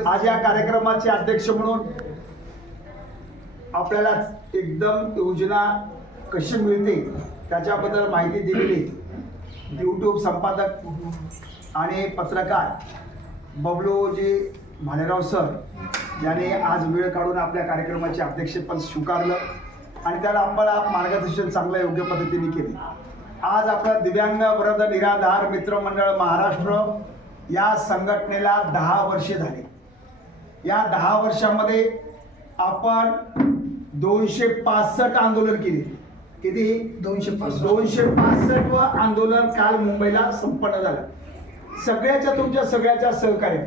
आज या कार्यक्रमाचे अध्यक्ष म्हणून आपल्याला एकदम योजना कशी मिळते त्याच्याबद्दल माहिती दिलेली यूट्यूब संपादक आणि पत्रकार बबलूजी भालेराव सर यांनी आज वेळ काढून आपल्या कार्यक्रमाचे अध्यक्षपद स्वीकारलं आणि त्याला आम्हाला मार्गदर्शन चांगल्या योग्य पद्धतीने केले. आज आपला दिव्यांग वृद्ध निराधार मित्रमंडळ महाराष्ट्र या संघटनेला 10 वर्षे झाली. या 10 वर्षामध्ये आपण 265 आंदोलन केले. किती? 265 आंदोलन काल मुंबईला संपन्न झालं. तुमच्या सगळ्याच्या सहकार्य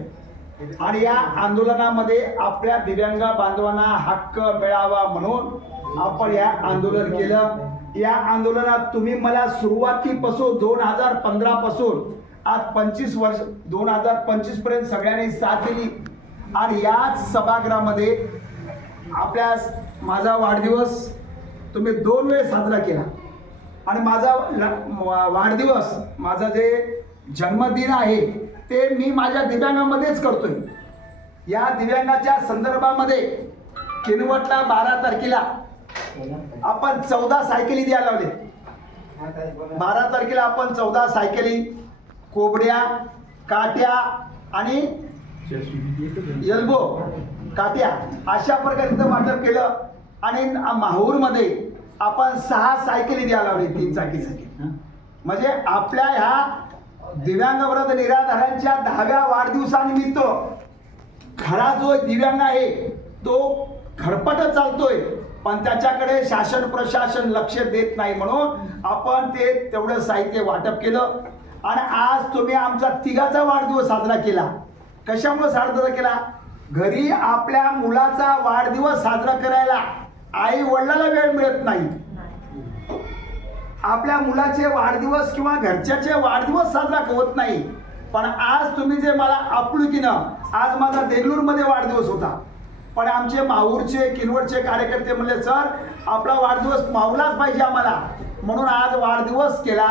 आणि या आंदोलनामध्ये आपल्या दिव्यांग बांधवांना हक्क मिळावा म्हणून आपण या आंदोलन केलं. या आंदोलनात तुम्ही मला सुरुवातीपासून 2015 पासून आज 25 वर्ष 2025 पर्यंत सगळ्यांनी साथ दिली आणि याच सभागृहामध्ये माझा वाढदिवस तुम्ही 2 वेळ साजरा केला आणि माझा वाढदिवस माझा जे जन्मदिन आहे ते मी माझ्या दिव्यांगामध्येच करतोय. या दिव्यांगाच्या संदर्भामध्ये किनवटला 12 तारखेला आपण 14 सायकली द्यायला लावले. 12 तारखेला आपण 14 सायकली, कोबड्या, काट्या आणि एल्बो काट्या अशा प्रकारे वाटप केलं आणि माहूरमध्ये आपण 6 सायकली द्यायला लावली, 3 चाकीसाठी. म्हणजे आपल्या ह्या दिव्यांग वृद्ध निराधारांच्या 10व्या वाढदिवसानिमित्त खरा जो दिव्यांग आहे तो खरपट चालतोय पण त्याच्याकडे शासन प्रशासन लक्ष देत नाही म्हणून आपण ते तेवढं साहित्य वाटप केलं आणि आज तुम्ही आमचा 3घाचा वाढदिवस साजरा केला. कशामुळे साजरा केला? घरी आपल्या मुलाचा वाढदिवस साजरा करायला आई वडिलाला वेळ मिळत नाही. आपल्या मुलाचे वाढदिवस किंवा घरच्याचे वाढदिवस साजरा होत नाही. पण आज तुम्ही जे मला आपुलकीनं, आज माझा देगलूरमध्ये वाढदिवस होता पण आमचे माहूरचे किनवटचे कार्यकर्ते म्हणले सर आपला वाढदिवस मावलाच पाहिजे आम्हाला म्हणून आज वाढदिवस केला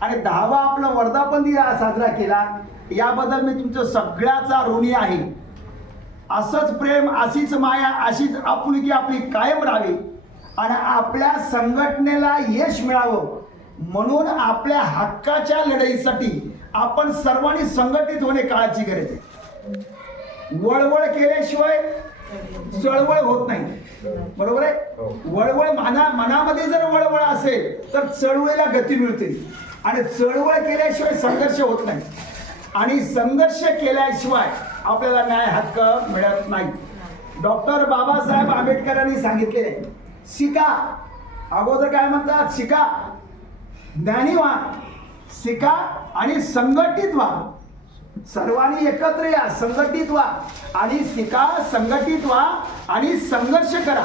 आणि 10वा आपला वर्धापन दिन साजरा केला. याबद्दल मी तुमचं सगळ्याचा ऋणी आहे. असंच प्रेम, अशीच माया, अशीच आपुलकी आपली कायम राहावी आणि आपल्या संघटनेला यश मिळावं म्हणून आपल्या हक्काच्या लढाईसाठी आपण सर्वांनी संघटित होणे काळाची गरज आहे. वळवळ केल्याशिवाय चळवळ होत नाही. बरोबर आहे? वळवळ मनामध्ये जर वळवळ असेल तर चळवळीला गती मिळते आणि चळवळ केल्याशिवाय संघर्ष होत नाही आणि संघर्ष केल्याशिवाय आपल्याला न्याय हक्क मिळत नाही. डॉक्टर बाबासाहेब आंबेडकरांनी सांगितले शिका. अगोदर काय म्हणतात? शिका, ज्ञानी व्हा, शिका आणि संघटित व्हा. सर्वांनी एकत्र या, संघटित व्हा आणि शिका, संघटित व्हा आणि संघर्ष करा.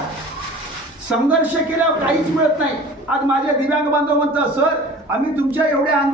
संघर्ष केल्यावर काहीच मिळत नाही. आज माझे दिव्यांग बांधव म्हणतात सर आम्ही तुमच्या एवढ्या